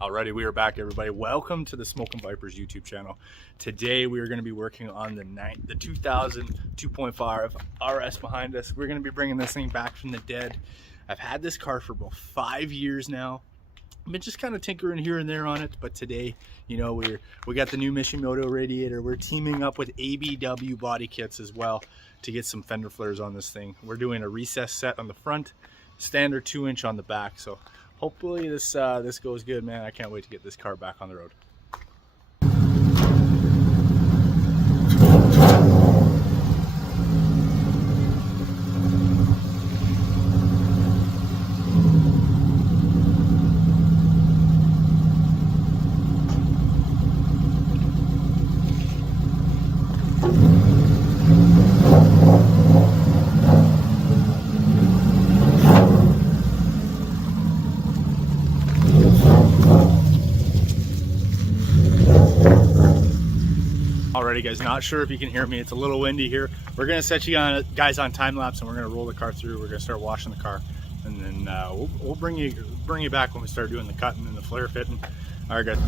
Alrighty, we are back, everybody. Welcome to the Smoking Vipers YouTube channel. Today we are going to be working on the 2000 2.5 RS behind us. We're going to be bringing this thing back from the dead. I've had this car for about 5 years now. I've been just kind of tinkering here and there on it, but today, you know, we got the new Mishimoto radiator. We're teaming up with ABW body kits as well to get some fender flares on this thing. We're doing a recess set on the front, standard 2-inch on the back. So hopefully this goes good, man. I can't wait to get this car back on the road. Alrighty guys, not sure if you can hear me. It's a little windy here. We're gonna set you guys on time lapse, and we're gonna roll the car through. We're gonna start washing the car, and then we'll bring you back when we start doing the cutting and the flare fitting. All right, guys.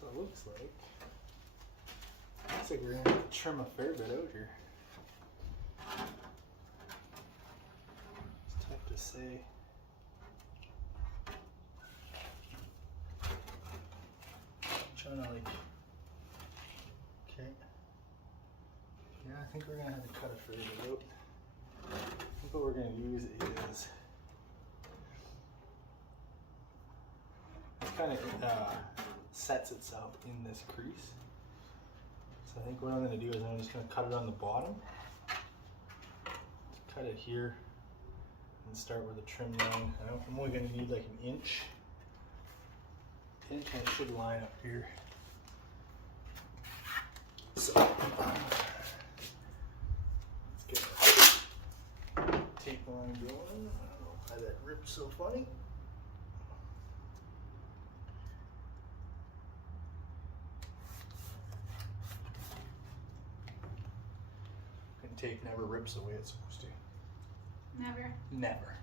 So it looks like we're gonna have to trim a fair bit out here. It's tough to say. I'm trying to okay. Yeah, I think we're gonna have to cut a fair bit out. I think what we're gonna use is kind of sets itself in this crease. So I think what I'm going to do is I'm just going to cut it on the bottom. Just cut it here and start with a trim line. I'm only going to need like an inch. And it should line up here. So let's get a tape line going. I don't know why that ripped so funny. Tape never rips the way it's supposed to. Never. Never.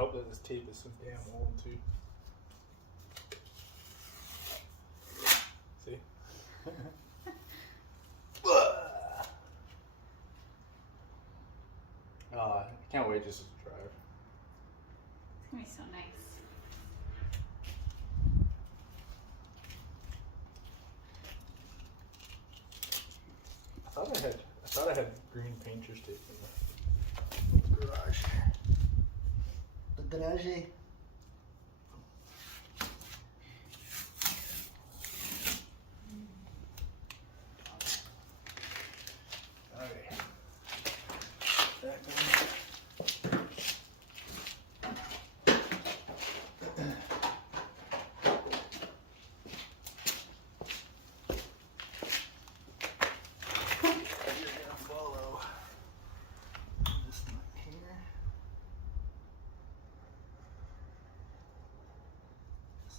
hope that this tape is so damn old too. See? I can't wait just to drive. It's gonna be so nice. I thought I had green painter's tape in the garage. The garage. Okay.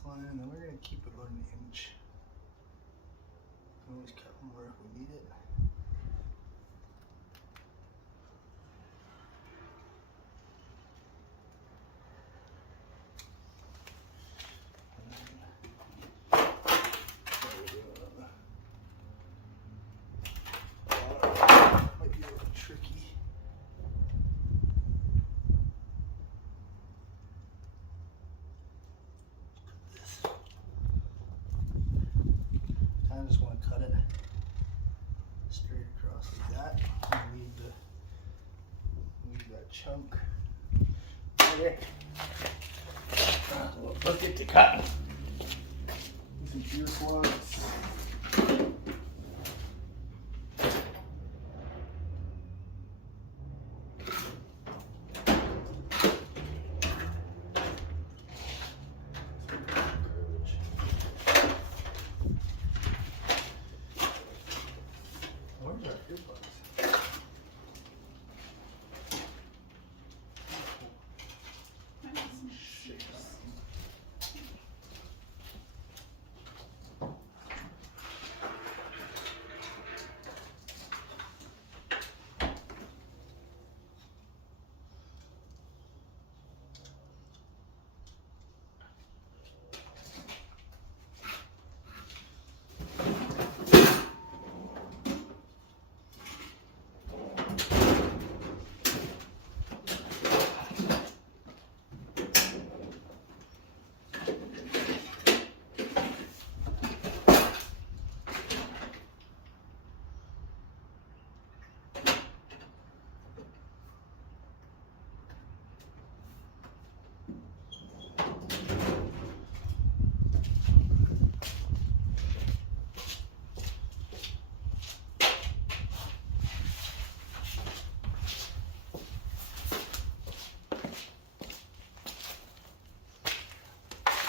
Line, and then we're going to keep about an inch. Always cut more if we need it. Might be a little tricky. I just want to cut it straight across like that and leave that chunk. Okay. We'll hook it to cut. Some ear plugs.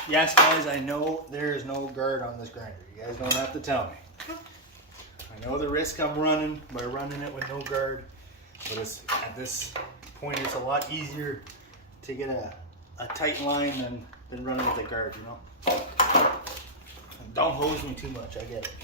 Yes, guys, I know there is no guard on this grinder. You guys don't have to tell me. I know the risk I'm running by running it with no guard, but at this point it's a lot easier to get a tight line than running with a guard, you know? And don't hose me too much, I get it.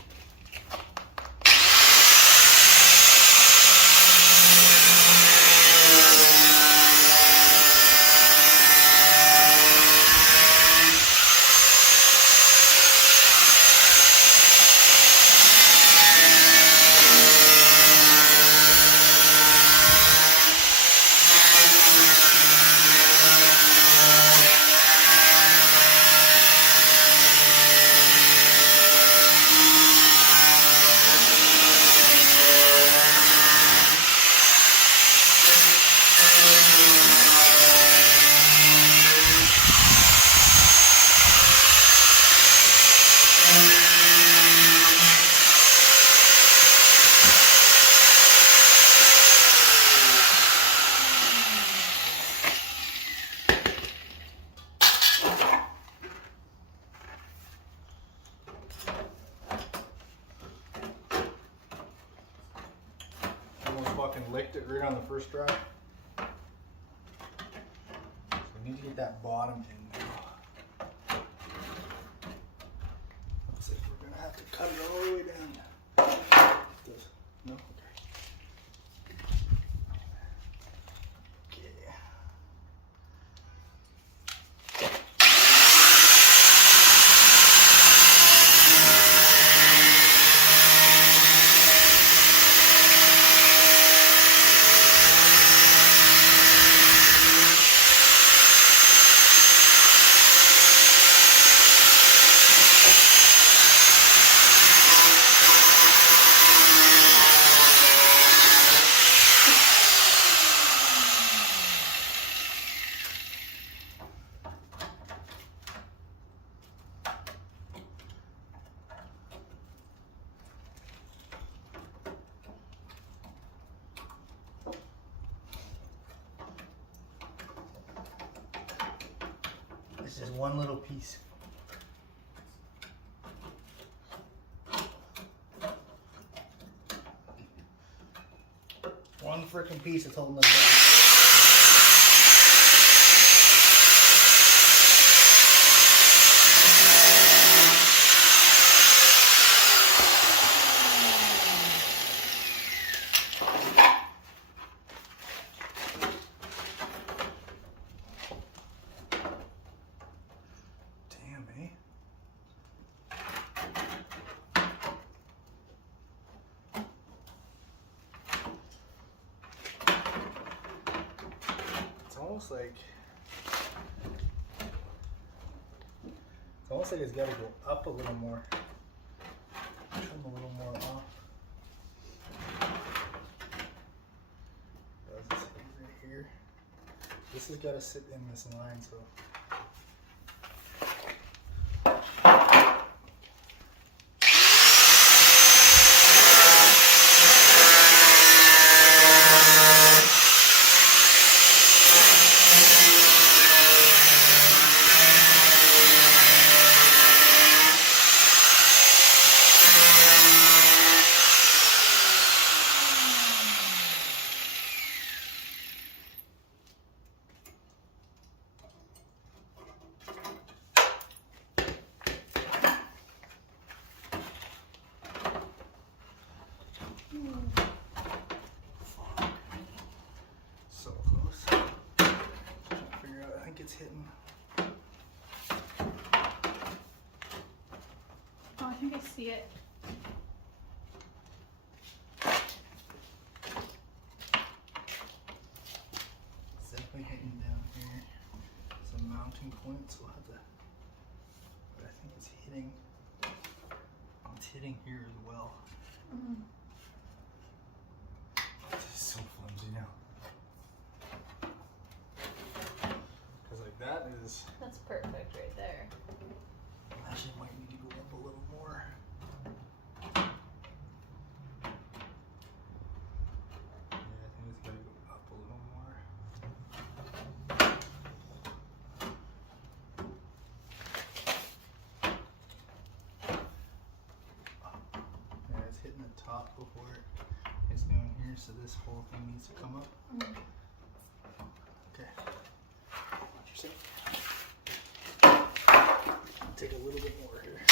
Fucking licked it right on the first try. So we need to get that bottom in now. Looks like we're gonna have to cut it all the way down. No? Okay. one little piece. One freaking piece that's holding us down. It's almost like it's got to go up a little more. Trim a little more off. Does it sit right here? This has got to sit in this line, so. So close. Trying to figure out, I think it's hitting. Oh, I think I see it. It's definitely hitting down here. It's a mounting point, so we'll have to, but I think it's hitting. It's hitting here as well. Mm. It's so flimsy now. Because like that is, That's perfect right there. actually might need to go up a little more. Yeah, I think it's gotta go up a little more. Yeah, it's hitting the top before it's down here, so this whole thing needs to come up. Mm. Okay. Watch yourself. Take a little bit more here.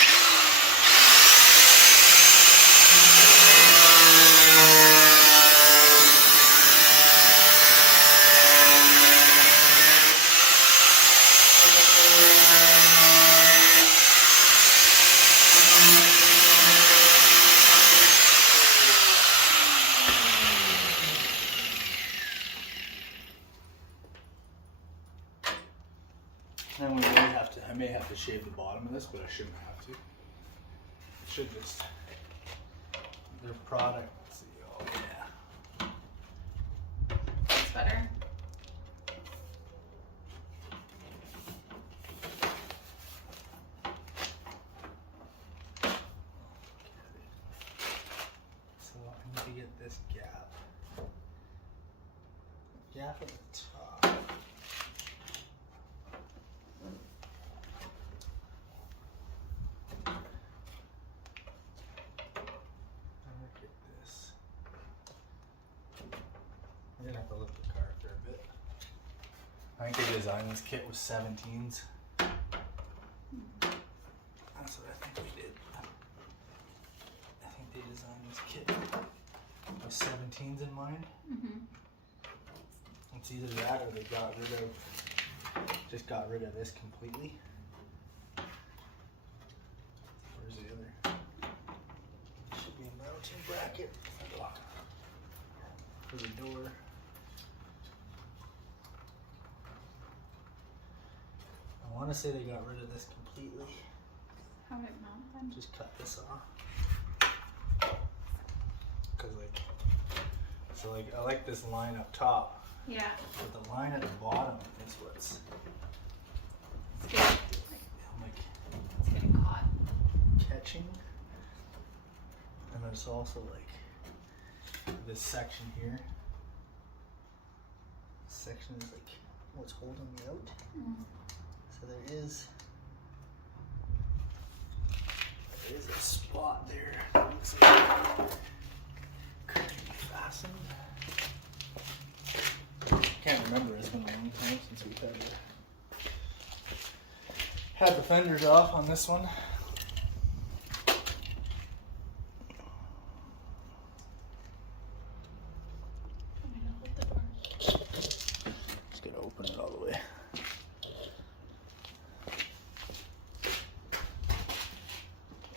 Then we really have to, I may have to shave the bottom of this, but I shouldn't have to. It should just, their product, let's see, oh yeah. That's better. So I need to get this gap. Gap at the top. Look at this. I'm gonna have to lift the car for a bit. I think they designed this kit with 17s. That's what I think we did. I think they designed this kit with 17s in mind. Mm-hmm. It's either that or they just got rid of this completely. Where's the other? Should be a mounting bracket for the door. I want to say they got rid of this completely. How would it mount then? Just cut this off. Cause like I like this line up top, Yeah. but the line at the bottom is what's It's getting, like it's getting caught. catching. And there's also like this section here. This section is like what's holding me out. Mm. So there is There is a spot there. Looks like could be fastened. Can't remember. It's been a long time since we've had the fenders off on this one. Want me to hold the door? Just gotta open it all the way.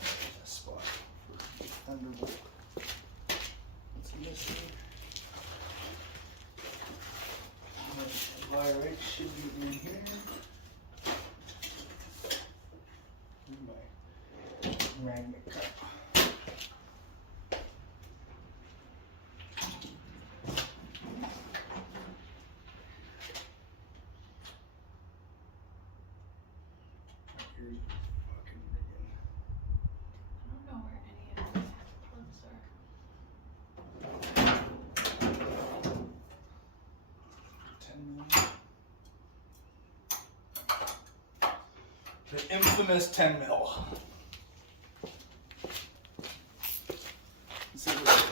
There's a spot for the thunderbolt. What's missing? Wire right should be in here. Here's my magnet cup. Here's fucking million. I don't know where any of these plugs are. 10 mil. The infamous 10 mil. Let's see what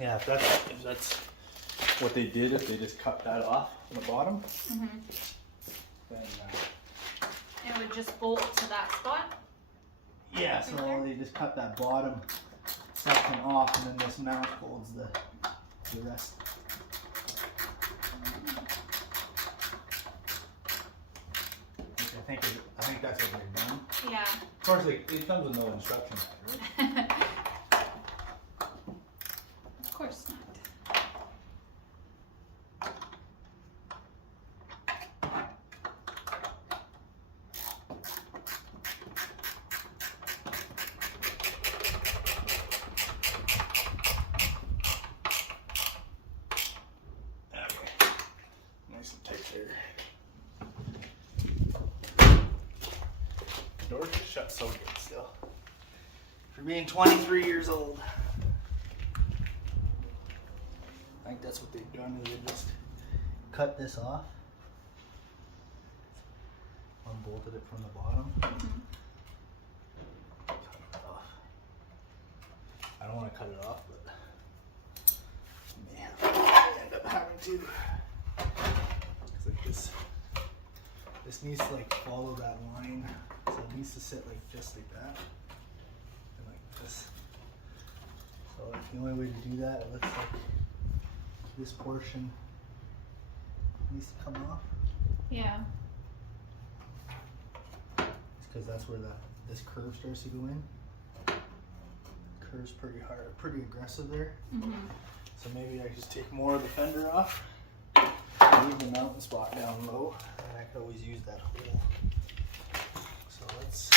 yeah, if that's what they did, if they just cut that off on the bottom, then It would just bolt to that spot. yeah, so they just cut that bottom section off, and then this mount holds the rest. I think that's what they've done. Yeah. Of course, it comes with no instruction manual. Of course not. Okay, nice and tight there. Door just shut so good still. For being 23 years old. I think that's what they've done, is they just cut this off. Unbolted it from the bottom. Cut it off. I don't want to cut it off, but man, I end up having to. It's like this needs to like follow that line. So it needs to sit like just like that. And like this. So like the only way to do that, it looks like this portion needs to come off. Yeah. It's because that's where this curve starts to go in. Curve's pretty hard, pretty aggressive there. So maybe I just take more of the fender off, leave the mountain spot down low, and I could always use that hole. So let's.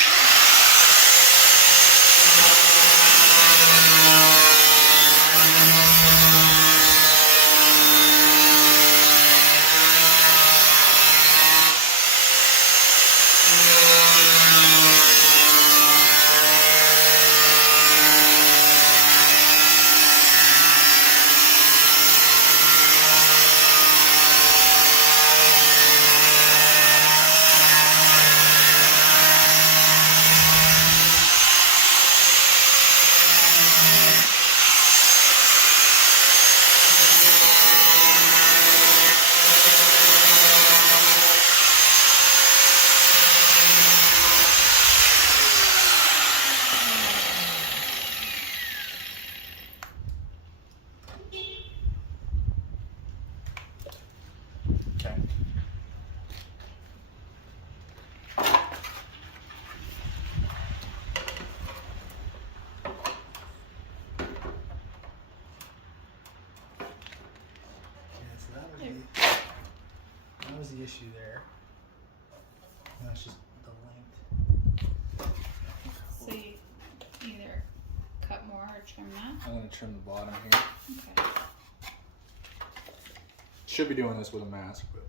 Okay. That was the issue there. That's just the length. So you either cut more or trim that. I'm gonna trim the bottom here. Okay. Should be doing this with a mask, but.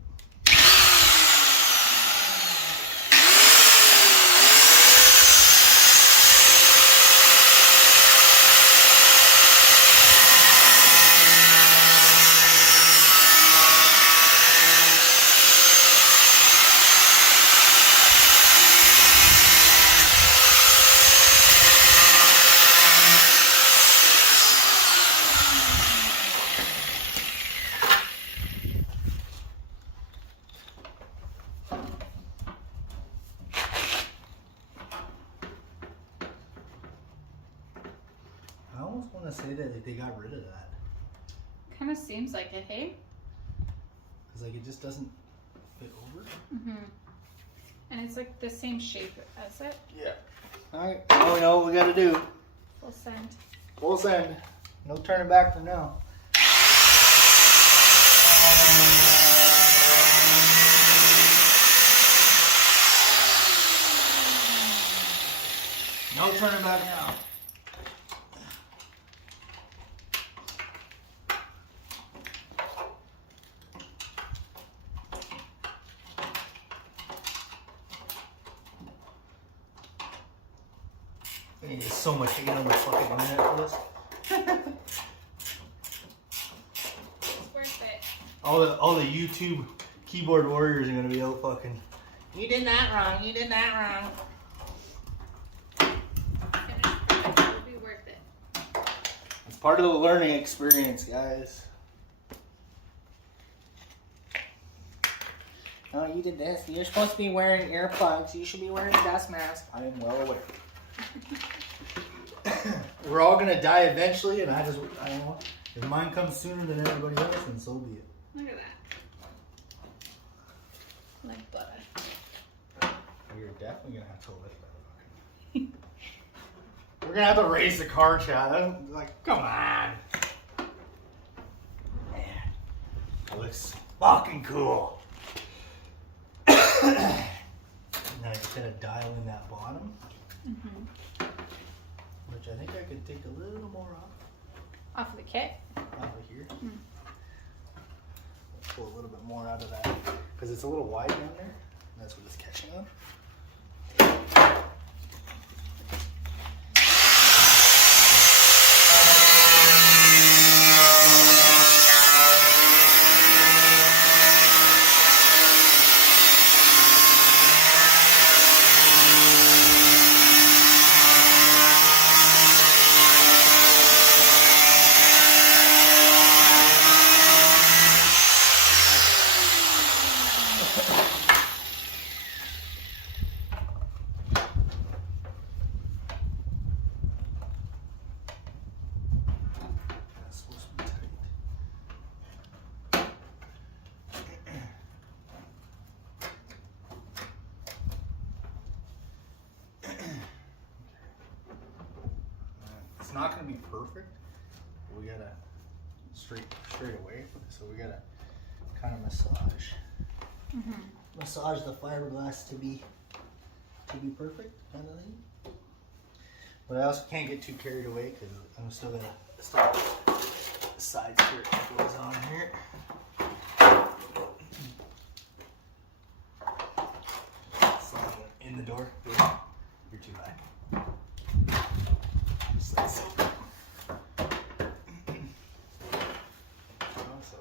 say that like they got rid of that. Kind of seems like it, hey? Cause like it just doesn't fit over. And it's like the same shape as it. Yeah. All right. Now we know what we got to do. Full send. Full send. No turning back for now. No turning back now. I need so much hate on the fucking internet for this. It's worth it. All the YouTube keyboard warriors are gonna be out fucking. You did that wrong. You did that wrong. Finished product will be worth it. It's part of the learning experience, guys. Oh, you did this. You're supposed to be wearing earplugs. You should be wearing a dust mask. I am well aware. We're all gonna die eventually, and I don't know. If mine comes sooner than everybody else, then so be it. Look at that. Like butter. You're definitely gonna have to lift that. We're gonna have to raise the car, Chad. I'm like, come on. Man, that looks fucking cool. And then I just gotta dial in that bottom, which I think I could take a little more Off of the kit. out of here. Pull a little bit more out of that because it's a little wide down there. That's what it's catching on. That's supposed to be tight. It's not going to be perfect. We gotta straight away. So we gotta kind of massage the fiberglass to be perfect, kind of thing. But I also can't get too carried away because I'm still gonna the side skirt that goes on here. Slide in the door. You're too high. Just like so. So,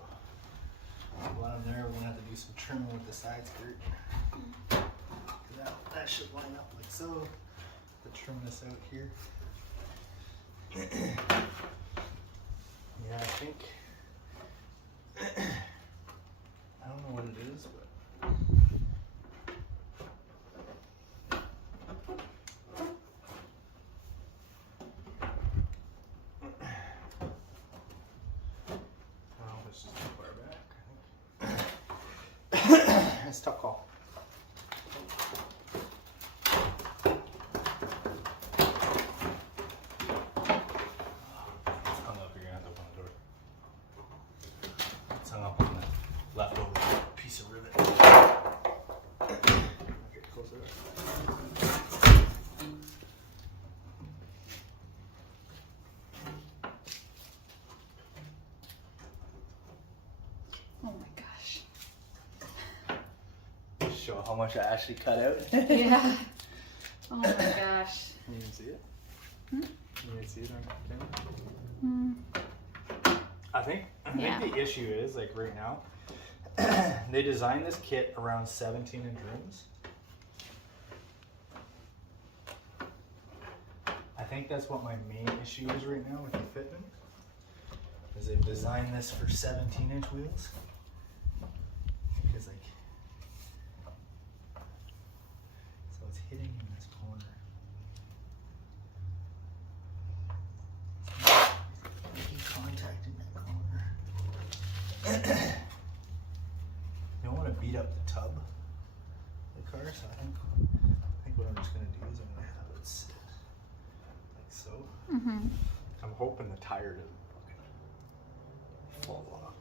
bottom there, we're gonna have to do some trimming with the side skirt. That should line up like so. To trim this out here. Yeah, I think I don't know what it is, but oh, it's just too far back. It's a tough call. Hung up on the leftover piece of rivet. Okay, close it up. Oh my gosh. Show how much I actually cut out. Yeah. Oh my gosh. You can see it? Hmm? You can see it on camera? Hmm. I think the issue is, like right now, they designed this kit around 17-inch rims. I think that's what my main issue is right now with the fitment. Is they've designed this for 17-inch wheels. Because like, so it's hitting in this corner. up the tub of the car, so I think what I'm just gonna do is I'm gonna have it sit like so. Mm-hmm. I'm hoping the tire doesn't fall off.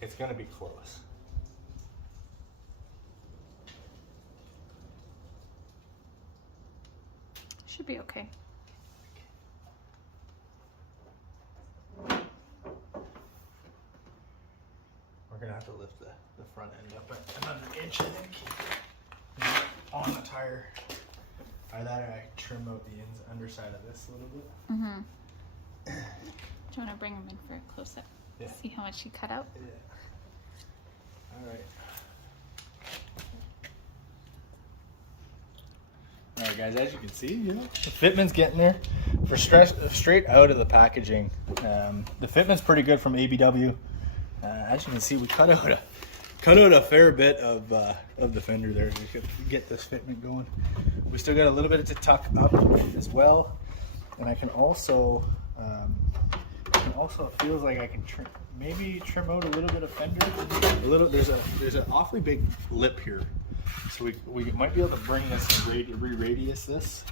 It's gonna be close. Should be okay. We're gonna have to lift the front end up another inch, I think. And on the tire, either that or I trim out the underside of this a little bit. Mm-hmm. Do you want to bring him in for a close-up? Yeah. See how much he cut out? Yeah. All right. All right, guys. As you can see, the fitment's getting there. For straight out of the packaging, the fitment's pretty good from ABW. As you can see, we cut out a fair bit of the fender there to get this fitment going. We still got a little bit to tuck up as well, and I can also it feels like I can maybe trim out a little bit of fender. There's an awfully big lip here, so we might be able to bring this and re-radius this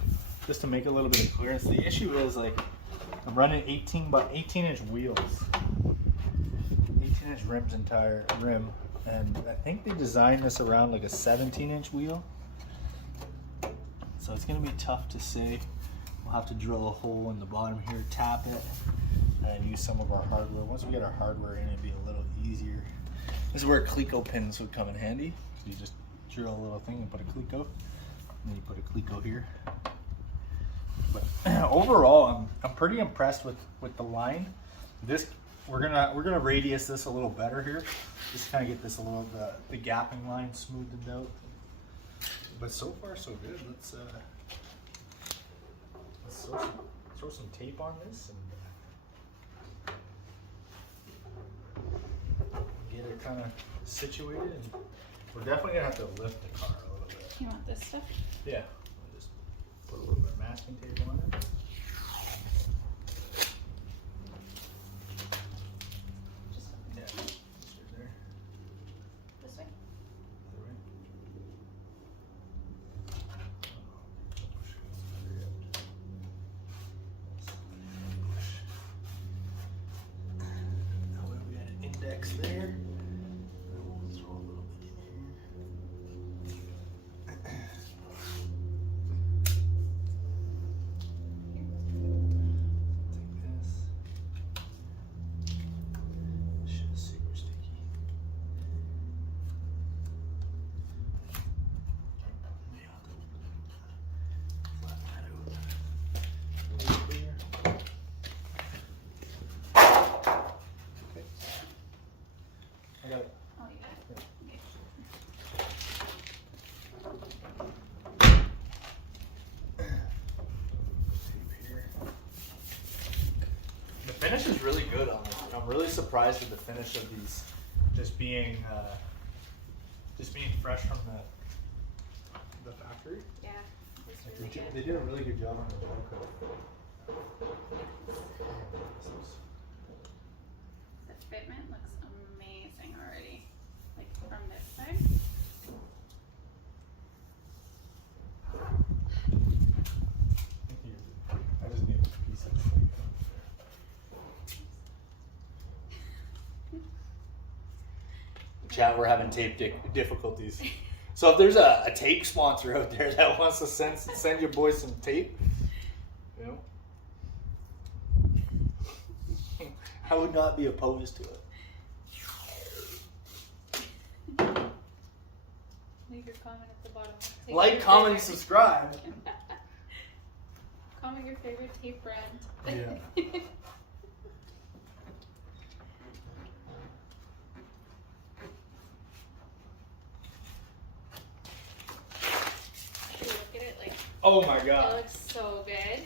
just to make a little bit of clearance. The issue is like I'm running 18-inch wheels, 18-inch rims and rim, and I think they designed this around like a 17-inch wheel. So it's gonna be tough to say. We'll have to drill a hole in the bottom here, tap it, and use some of our hardware. Once we get our hardware in, it'd be a little easier. This is where Cleco pins would come in handy. So you just drill a little thing and put a Cleco, and then you put a Cleco here. But overall, I'm pretty impressed with the line. This we're gonna radius this a little better here, just kind of get this a little the gapping line smoothed out. But so far so good. Let's throw some tape on this and get it kind of situated. And we're definitely gonna have to lift the car a little bit. You want this stuff? Yeah. I'll just put a little bit of masking tape on it. Just Yeah. Just right there. this way? Other way. Now we got an index there. And we'll throw a little bit in here. Take this. This shit is super sticky. May have to flatten that out. Clear. Okay. I got it. Oh, you got it? Okay. Tape here. The finish is really good on this. I'm really surprised with the finish of these just being fresh from the factory. Yeah, it's really good. They did a really good job on the gel coat. The fitment looks amazing already. Like from this side. I just need a piece of tape. Chat, we're having tape difficulties. So if there's a tape sponsor out there that wants to send your boys some tape, you know, I would not be opposed to it. Leave your comment at the bottom. Like, comment, and subscribe. Comment your favorite tape brand. Yeah. Look at it, like Oh my it god. looks so good.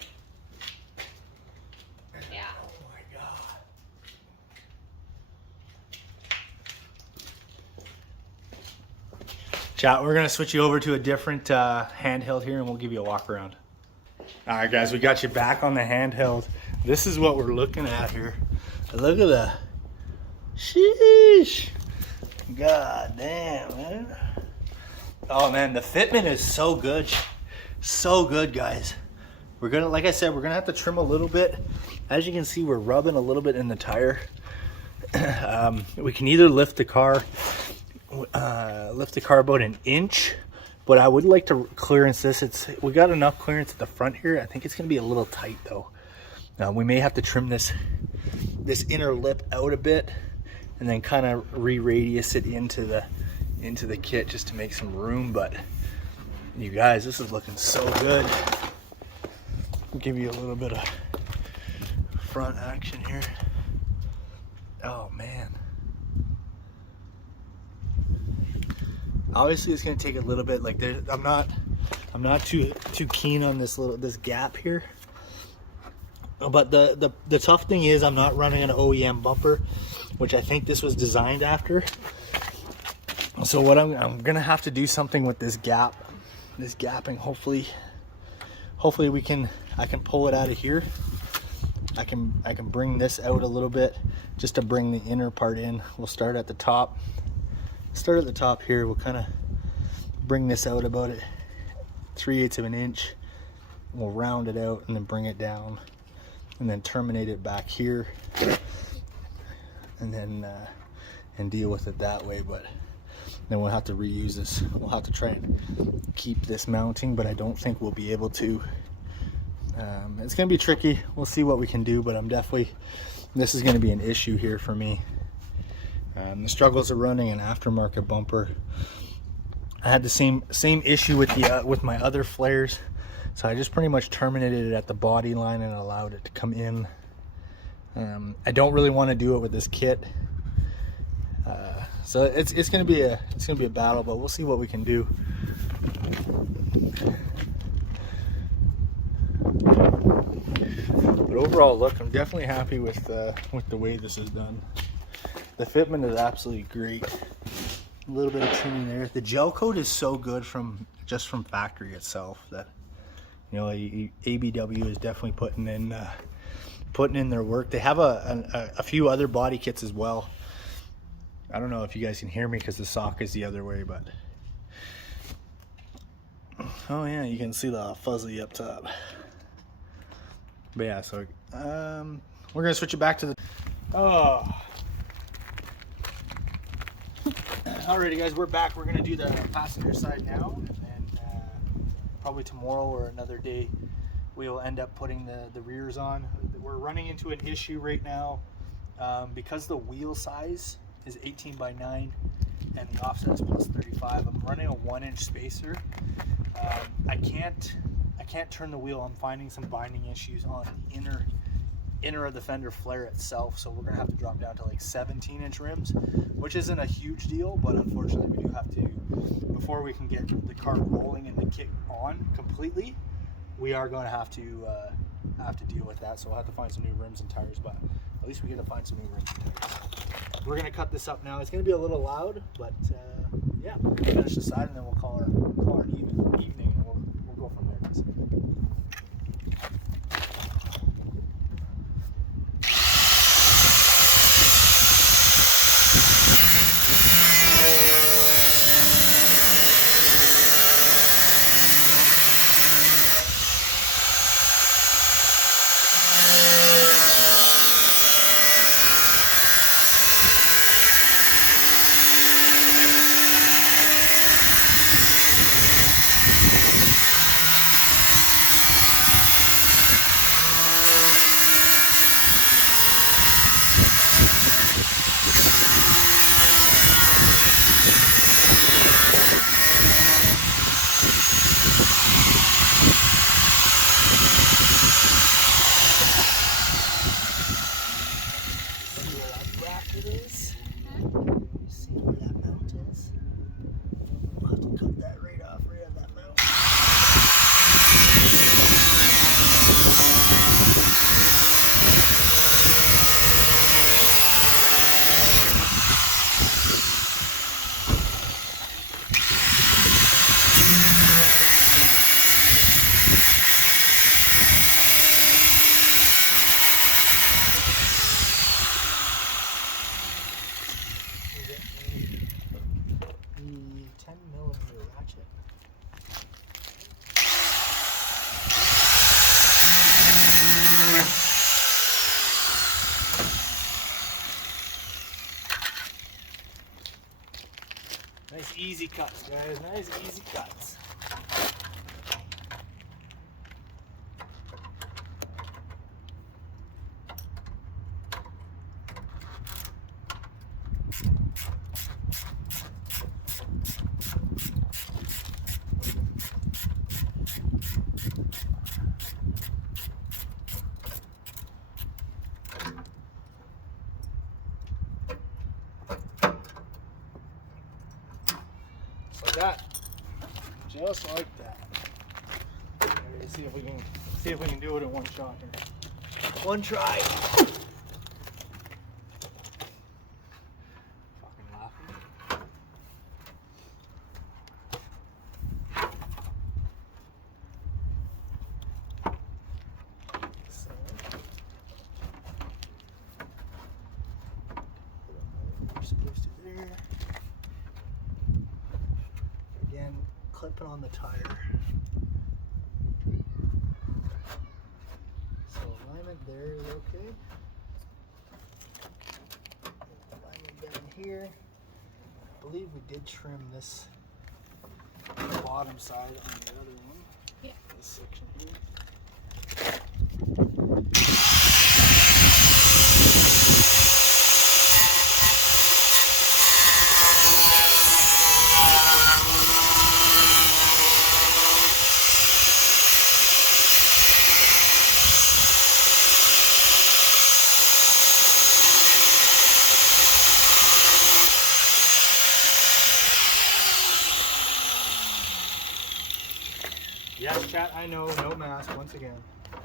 Yeah. Oh my god. Chat, we're gonna switch you over to a different handheld here and we'll give you a walk around. All right guys, we got you back on the handheld. This is what we're looking at here. Look at that. Sheesh. God damn, man. Oh man, the fitment is so good. So good, guys. We're gonna, like I said, we're gonna have to trim a little bit. As you can see, we're rubbing a little bit in the tire. We can either lift the car about an inch, but I would like to clearance this. We got enough clearance at the front here. I think it's gonna be a little tight though. We may have to trim this inner lip out a bit, and then kind of re-radius it into the kit just to make some room. But you guys, this is looking so good. I'll give you a little bit of front action here. Oh man. Obviously it's gonna take a little bit, like I'm not too keen on this gap here. But the tough thing is I'm not running an OEM bumper, which I think this was designed after. So what I'm gonna have to do something with this gapping. Hopefully I can pull it out of here. I can bring this out a little bit just to bring the inner part in. We'll start at the top. Start at the top here. We'll kind of bring this out about 3/8 of an inch. We'll round it out and then bring it down, and then terminate it back here, and then and deal with it that way. But then we'll have to reuse this. We'll have to try and keep this mounting, but I don't think we'll be able to. It's gonna be tricky. We'll see what we can do, but this is gonna be an issue here for me. The struggles of running an aftermarket bumper. I had the same issue with my other flares, so I just pretty much terminated it at the body line and allowed it to come in. I don't really want to do it with this kit, so it's gonna be a battle, but we'll see what we can do. But overall, look, I'm definitely happy with the way this is done. The fitment is absolutely great. A little bit of trimming there. The gel coat is so good from factory itself that, you know, ABW is definitely putting in their work. They have a few other body kits as well. I don't know if you guys can hear me because the sock is the other way, but oh yeah, you can see the fuzzy up top. But yeah, so we're gonna switch it back to the Alrighty guys, we're back. We're gonna do the passenger side now, and then probably tomorrow or another day we will end up putting the rears on. We're running into an issue right now because the wheel size is 18 by 9 and the offset is plus 35. I'm running a 1-inch spacer. I can't turn the wheel. I'm finding some binding issues on the inner of the fender flare itself, so we're gonna have to drop down to like 17-inch rims, which isn't a huge deal, but unfortunately we do have to, before we can get the car rolling and the kit on completely, we are going to have to deal with that. So we'll have to find some new rims and tires, but at least we get to find some new rims and tires. We're gonna cut this up now. It's gonna be a little loud, but yeah, we'll finish the side and then we'll call it an evening, and we'll go from there, guys. Nice easy cuts, guys. Nice easy cuts. Like that, just like that. Ready to see if we can do it in one shot here. One try. Fucking laughing. So, put it where we're supposed to there. Again, clip it on the tire. So alignment there is okay. Alignment down here. I believe we did trim this bottom side on the other one. Yeah. This section here. Yes, chat, I know, no mask once again. I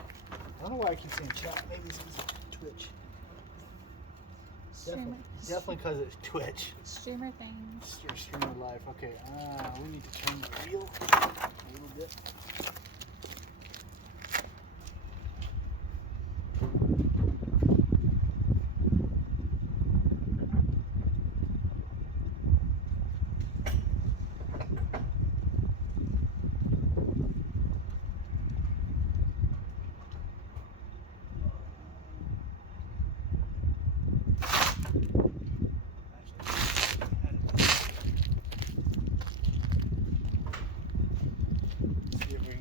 don't know why I keep saying chat. Maybe it's because of Twitch. Definitely because it's Twitch. Streamer things. Streamer life. Okay, we need to turn the wheel a little bit.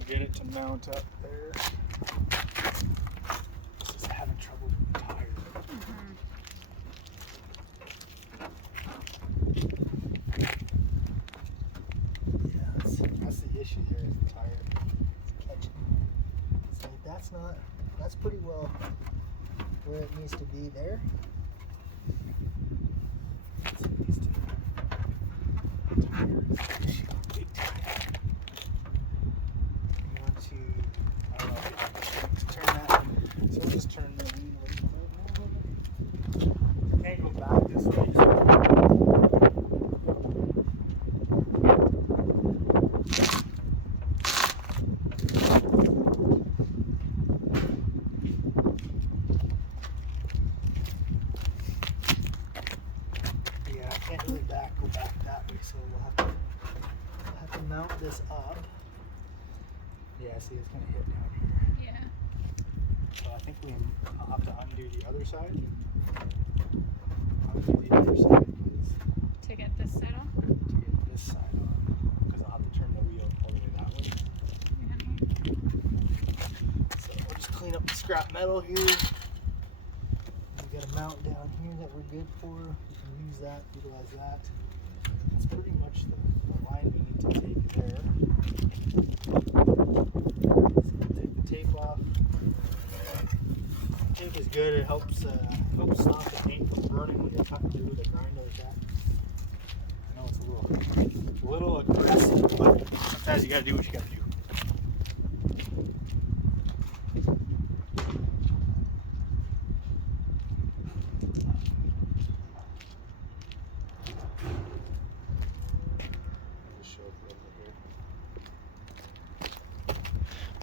Get it to mount up there. Just having trouble with the tire. Yeah, that's the issue there, is the tire catching. It's like that's pretty well where it needs to be there. Let's see these two. Tires. Big tire. I don't know if it turn that. So we'll just turn the wheel a little bit. Can't go back this way. Yeah, I can't really go back that way, so we'll have to mount this up. Yeah, see, it's going to hit down here. Yeah. So I think I'll have to undo the other side. Undo the other side, please. To get this set off? To get this side on. Because I'll have to turn the wheel all the way that way. So we'll just clean up the scrap metal here. We got a mount down here that we're good for. We can use that, utilize that. That's pretty much the line we need to take there. Take the tape off. Tape is good. It helps stop the paint from burning when you're cutting through the grinder like that. I know it's a little aggressive, but sometimes you gotta do what you gotta do.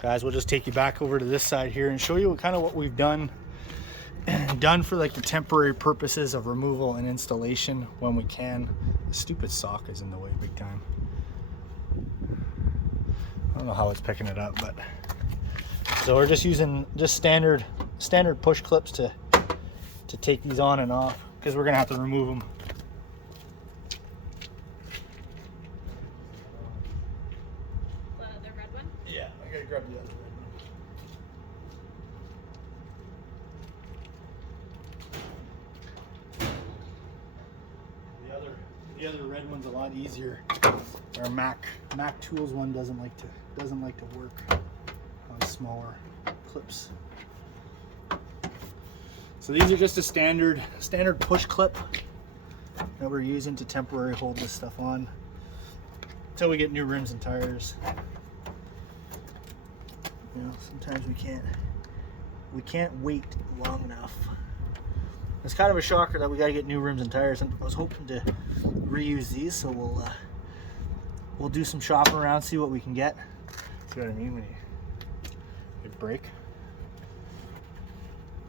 Guys, we'll just take you back over to this side here and show you what we've done for like the temporary purposes of removal and installation when we can. The stupid sock is in the way big time. I don't know how it's picking it up, but so we're just using standard push clips to take these on and off because we're gonna have to remove them. grab the other red one. The other red one's a lot easier. Our Mac Tools one doesn't like to work on smaller clips. So these are just a standard push clip that we're using to temporarily hold this stuff on until we get new rims and tires. You know, sometimes we can't wait long enough. It's kind of a shocker that we got to get new rims and tires, and I was hoping to reuse these, so we'll do some shopping around, see what we can get. See what I mean when you break.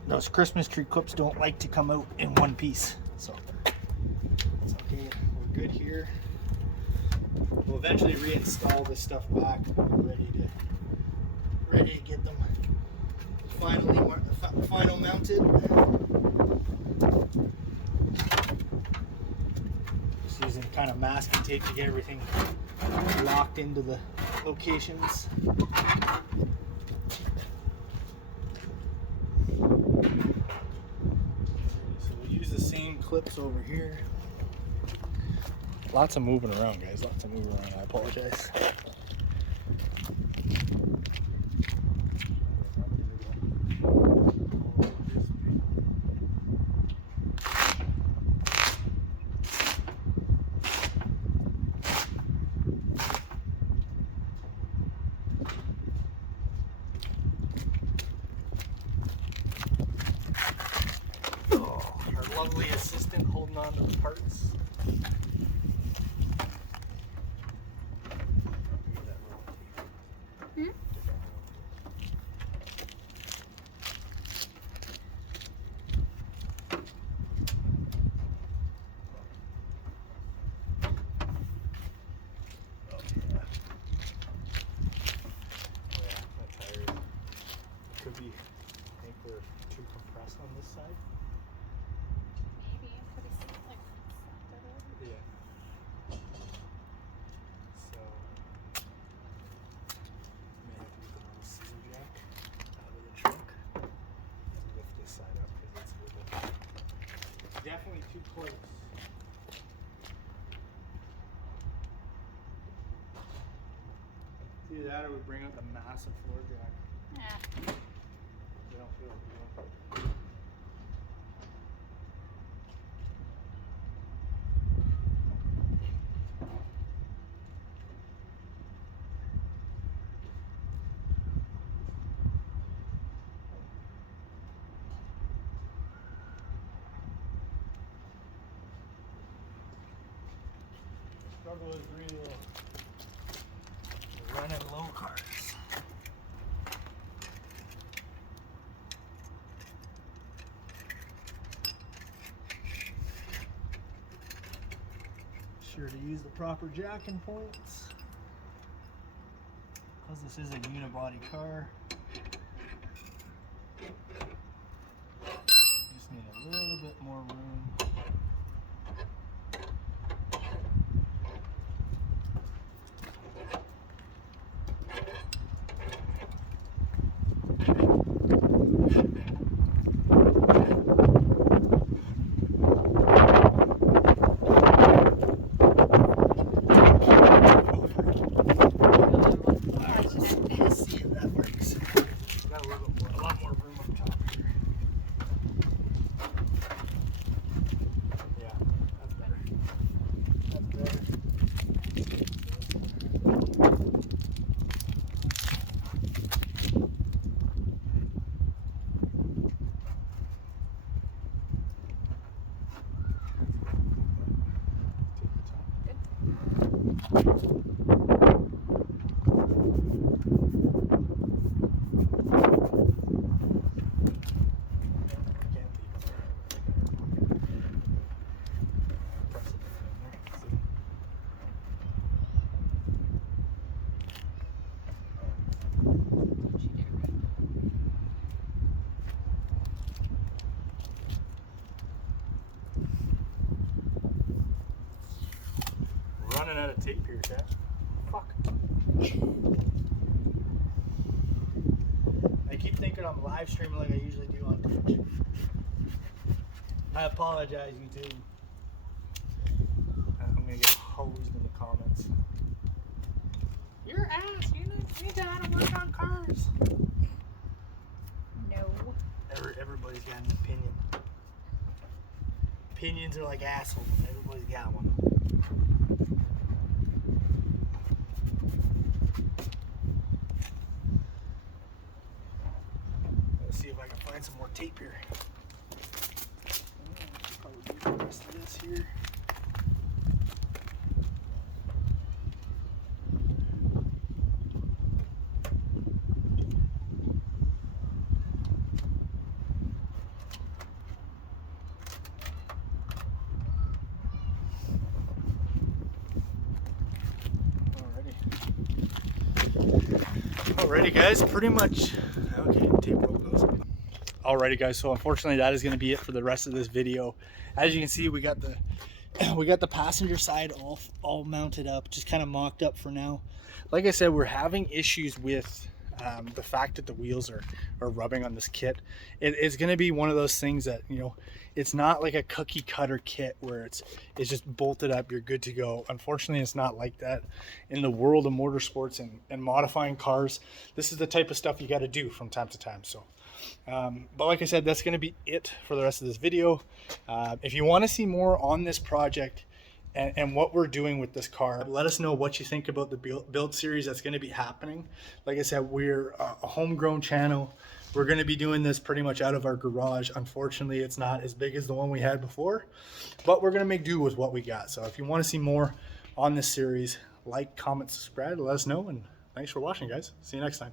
Those Christmas tree clips don't like to come out in one piece, so it's okay. We're good here. We'll eventually reinstall this stuff back. Ready to get them final mounted. Just using kind of masking tape to get everything locked into the locations. So we'll use the same clips over here. Lots of moving around, guys. Lots of moving around. I apologize. Our lovely assistant holding on to the parts. Could be, I think we're too compressed on this side. Maybe. Could we see like slapped it over? Yeah. So, may have to get the little scissor jack out of the trunk and lift this side up because it's a little, definitely too close. Either that or we bring out the massive floor jack. Yeah. I don't feel like doing. Struggle is real. We're running low cars. Sure to use the proper jacking points, because this is a unibody car. Just need a little bit more room. See if that works. Got a lot more room up top here. Yeah, that's better. That's better. Running out of tape here, Chad. Fuck. keep thinking I'm live streaming like I usually do on Twitch. I apologize, YouTube. I'm gonna get hosed in the comments. Your ass, you need to know how to work on cars. No. Everybody's got an opinion. Opinions are like assholes. Everybody's got one. Let's see if I can find some more tape here. Probably do the rest of this here. Alrighty guys, pretty much, okay, tape roll goes. Alrighty guys, so unfortunately that is going to be it for the rest of this video. As you can see, we got the passenger side all mounted up, just kind of mocked up for now. Like I said, we're having issues with the fact that the wheels are rubbing on this kit. It's going to be one of those things that, you know, it's not like a cookie cutter kit where it's just bolted up, you're good to go. Unfortunately, it's not like that in the world of motorsports and modifying cars. This is the type of stuff you got to do from time to time. So but like I said, that's going to be it for the rest of this video. If you want to see more on this project and what we're doing with this car, let us know what you think about the build series that's going to be happening. Like I said, we're a homegrown channel. We're going to be doing this pretty much out of our garage. Unfortunately, it's not as big as the one we had before, but we're going to make do with what we got. So if you want to see more on this series, like, comment, subscribe, let us know, and thanks for watching, guys. See you next time.